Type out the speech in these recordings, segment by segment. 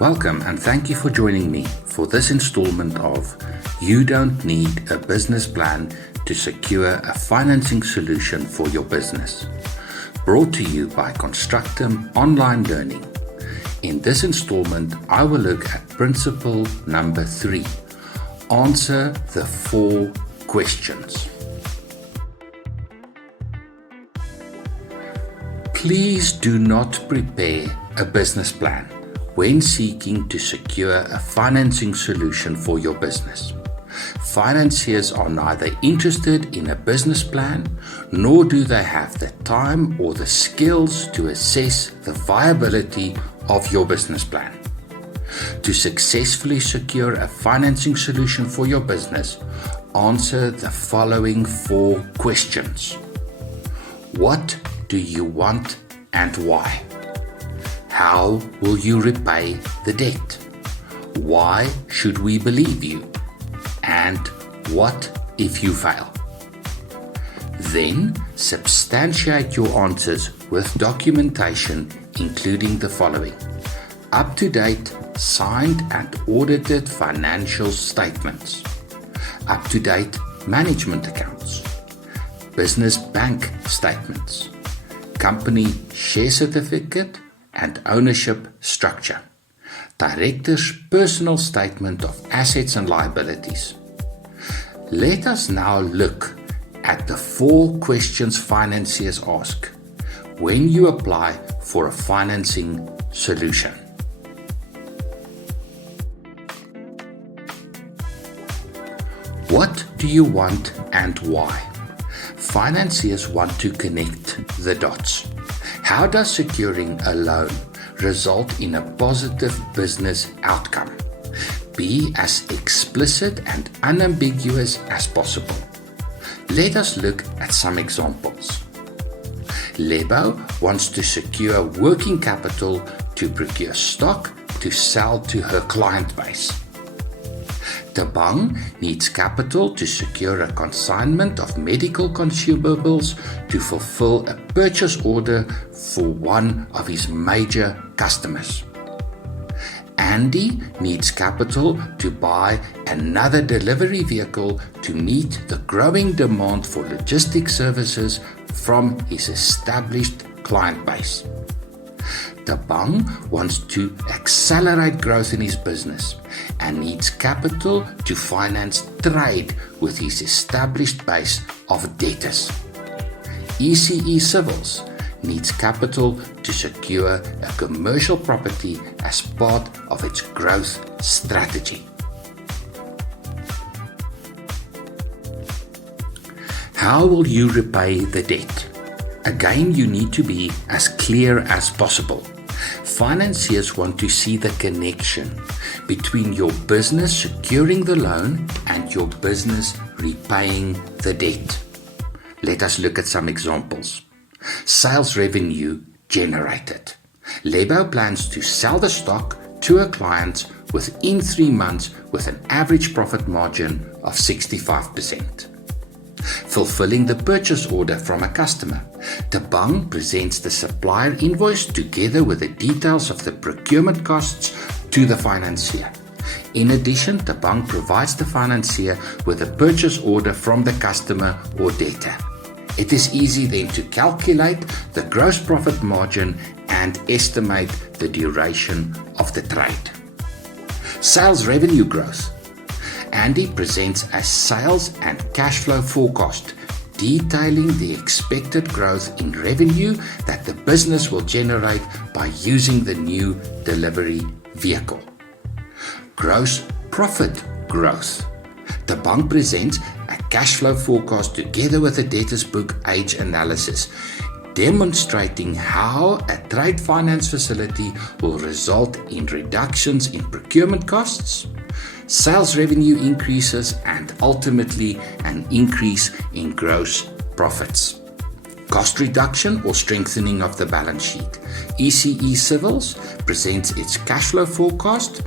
Welcome and thank you for joining me for this installment of You Don't Need a Business Plan to Secure a Financing Solution for Your Business. Brought to you by Constructum Online Learning. In this installment, I will look at principle number 3. Answer the 4 questions. Please do not prepare a business plan when seeking to secure a financing solution for your business. Financiers are neither interested in a business plan, nor do they have the time or the skills to assess the viability of your business plan. To successfully secure a financing solution for your business, answer the following 4 questions. What do you want and why? How will you repay the debt? Why should we believe you? And what if you fail? Then substantiate your answers with documentation including the following: up-to-date, signed and audited financial statements, up-to-date management accounts, business bank statements, company share certificate and ownership structure, director's personal statement of assets and liabilities. Let us now look at the 4 questions financiers ask when you apply for a financing solution. What do you want and why? Financiers want to connect the dots. How does securing a loan result in a positive business outcome? Be as explicit and unambiguous as possible. Let us look at some examples. Lebo wants to secure working capital to procure stock to sell to her client base. Tabang needs capital to secure a consignment of medical consumables to fulfill a purchase order for one of his major customers. Andy needs capital to buy another delivery vehicle to meet the growing demand for logistics services from his established client base. Tabang wants to accelerate growth in his business and needs capital to finance trade with his established base of debtors. ECE Civils needs capital to secure a commercial property as part of its growth strategy. How will you repay the debt? Again, you need to be as clear as possible. Financiers want to see the connection between your business securing the loan and your business repaying the debt. Let us look at some examples. Sales revenue generated. Lebo plans to sell the stock to a client within 3 months with an average profit margin of 65%. Fulfilling the purchase order from a customer. Tabang presents the supplier invoice together with the details of the procurement costs to the financier. In addition, Tabang provides the financier with a purchase order from the customer or debtor. It is easy then to calculate the gross profit margin and estimate the duration of the trade. Sales revenue growth. Andy presents a sales and cash flow forecast detailing the expected growth in revenue that the business will generate by using the new delivery vehicle. Gross profit growth. Tabang presents a cash flow forecast together with a debtors book age analysis, demonstrating how a trade finance facility will result in reductions in procurement costs, sales revenue increases, and ultimately an increase in gross profits. Cost reduction or strengthening of the balance sheet. ECE Civils presents its cash flow forecast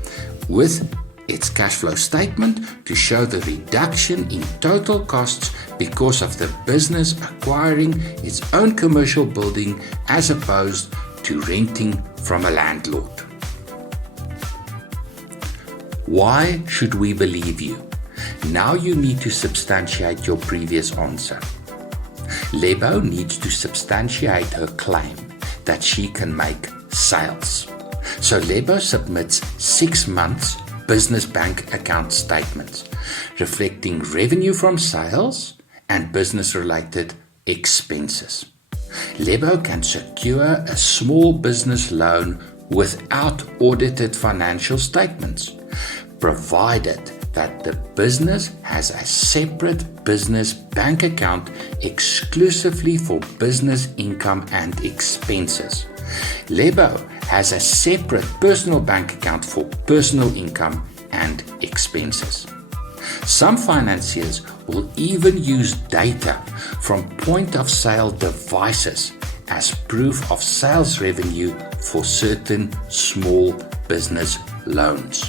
with its cash flow statement to show the reduction in total costs because of the business acquiring its own commercial building as opposed to renting from a landlord. Why should we believe you? Now you need to substantiate your previous answer. Lebo needs to substantiate her claim that she can make sales. So Lebo submits 6 months business bank account statements reflecting revenue from sales and business-related expenses. Lebo can secure a small business loan without audited financial statements, provided that the business has a separate business bank account exclusively for business income and expenses. Lebo has a separate personal bank account for personal income and expenses. Some financiers will even use data from point-of-sale devices as proof of sales revenue for certain small business loans.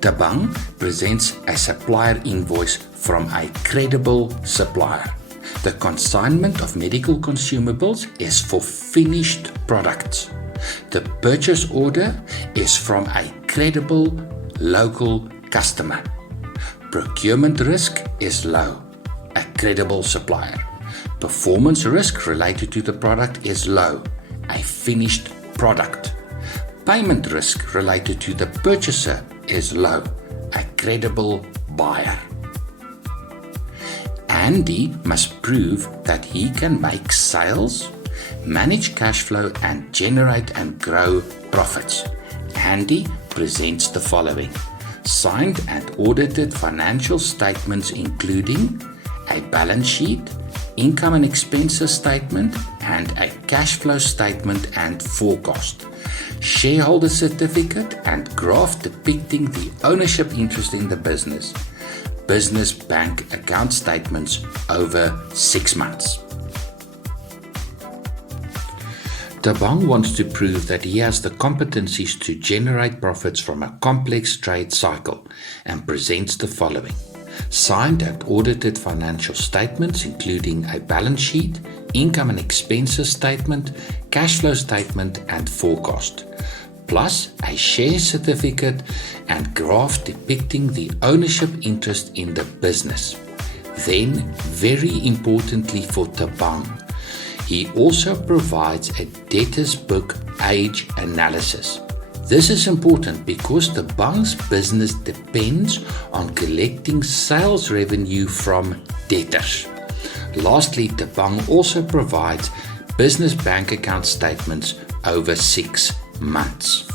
Tabang presents a supplier invoice from a credible supplier. The consignment of medical consumables is for finished products. The purchase order is from a credible local customer. Procurement risk is low, a credible supplier. Performance risk related to the product is low, a finished product. Payment risk related to the purchaser is low, a credible buyer. Andy must prove that he can make sales, manage cash flow, and generate and grow profits. Andy presents the following: signed and audited financial statements including a balance sheet, income and expenses statement, and a cash flow statement and forecast. Shareholder certificate and graph depicting the ownership interest in the business. Business bank account statements over 6 months. Tabang wants to prove that he has the competencies to generate profits from a complex trade cycle and presents the following: signed and audited financial statements including a balance sheet, income and expenses statement, cash flow statement and forecast, plus a share certificate and graph depicting the ownership interest in the business. Then, very importantly for Tabang, he also provides a debtors book age analysis. This is important because Tabang's business depends on collecting sales revenue from debtors. Lastly, Tabang also provides business bank account statements over 6 months.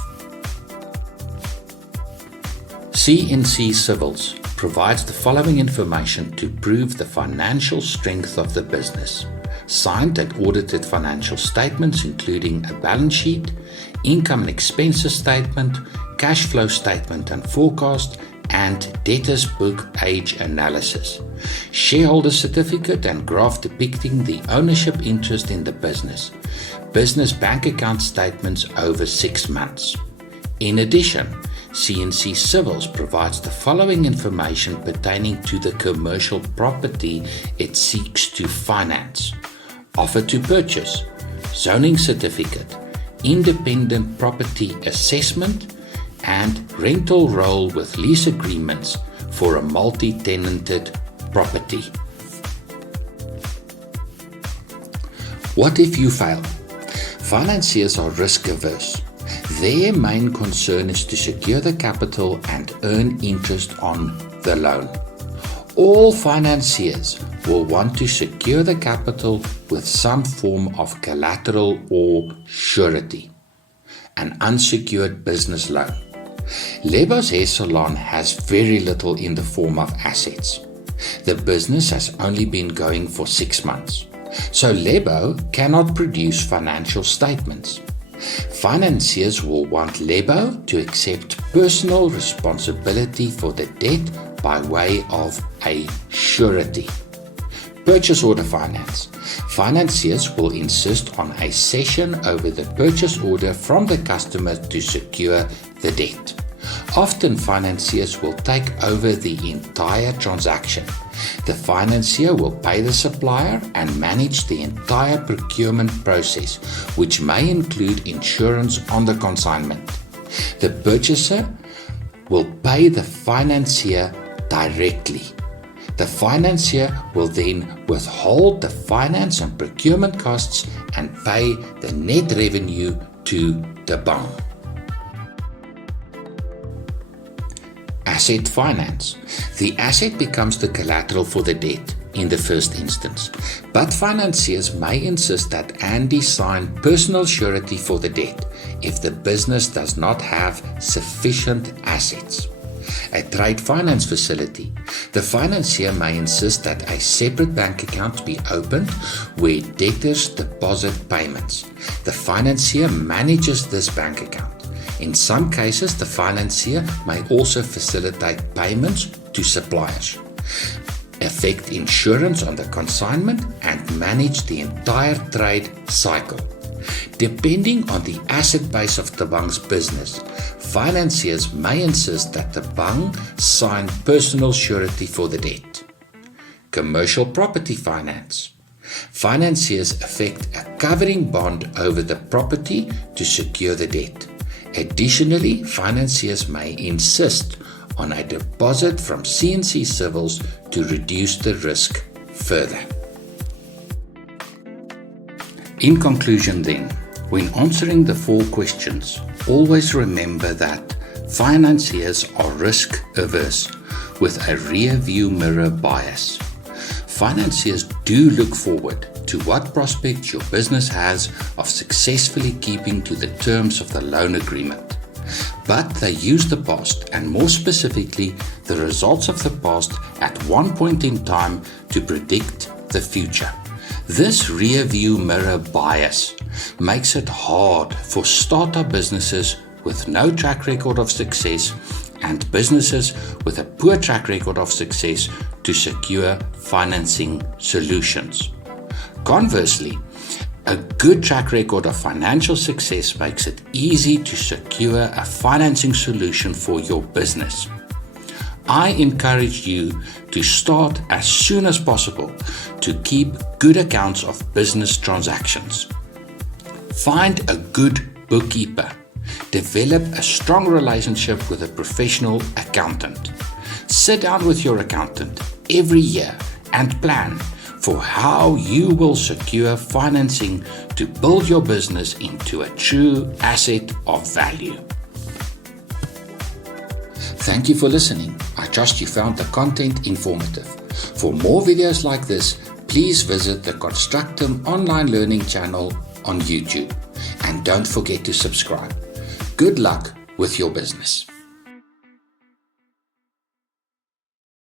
CNC Civils provides the following information to prove the financial strength of the business: signed and audited financial statements including a balance sheet, income and expenses statement, cash flow statement and forecast, and debtors book age analysis. Shareholder certificate and graph depicting the ownership interest in the business. Business bank account statements over 6 months. In addition, CNC Civils provides the following information pertaining to the commercial property it seeks to finance: offer to purchase, zoning certificate, independent property assessment, and rental roll with lease agreements for a multi-tenanted property. What if you fail? Financiers are risk averse. Their main concern is to secure the capital and earn interest on the loan. All financiers will want to secure the capital with some form of collateral or surety. An unsecured business loan. Lebo's hair salon has very little in the form of assets. The business has only been going for 6 months, so Lebo cannot produce financial statements. Financiers will want Lebo to accept personal responsibility for the debt by way of a surety. Purchase order finance. Financiers will insist on a cession over the purchase order from the customer to secure the debt. Often financiers will take over the entire transaction. The financier will pay the supplier and manage the entire procurement process, which may include insurance on the consignment. The purchaser will pay the financier directly. The financier will then withhold the finance and procurement costs and pay the net revenue to the bank. Asset finance. The asset becomes the collateral for the debt in the first instance, but financiers may insist that Andy sign personal surety for the debt if the business does not have sufficient assets. A trade finance facility. The financier may insist that a separate bank account be opened where debtors deposit payments. The financier manages this bank account. In some cases, the financier may also facilitate payments to suppliers, effect insurance on the consignment, and manage the entire trade cycle. Depending on the asset base of the bank's business, financiers may insist that the bank sign personal surety for the debt. Commercial property finance. Financiers effect a covering bond over the property to secure the debt. Additionally, financiers may insist on a deposit from C&C Civils to reduce the risk further. In conclusion then, when answering the 4 questions, always remember that financiers are risk averse with a rear view mirror bias. Financiers do look forward to what prospects your business has of successfully keeping to the terms of the loan agreement. But they use the past, and more specifically, the results of the past at one point in time to predict the future. This rear view mirror bias makes it hard for startup businesses with no track record of success and businesses with a poor track record of success to secure financing solutions. Conversely, a good track record of financial success makes it easy to secure a financing solution for your business. I encourage you to start as soon as possible to keep good accounts of business transactions. Find a good bookkeeper. Develop a strong relationship with a professional accountant. Sit down with your accountant every year and plan for how you will secure financing to build your business into a true asset of value. Thank you for listening. I trust you found the content informative. For more videos like this, please visit the Constructum online learning channel on YouTube. And don't forget to subscribe. Good luck with your business.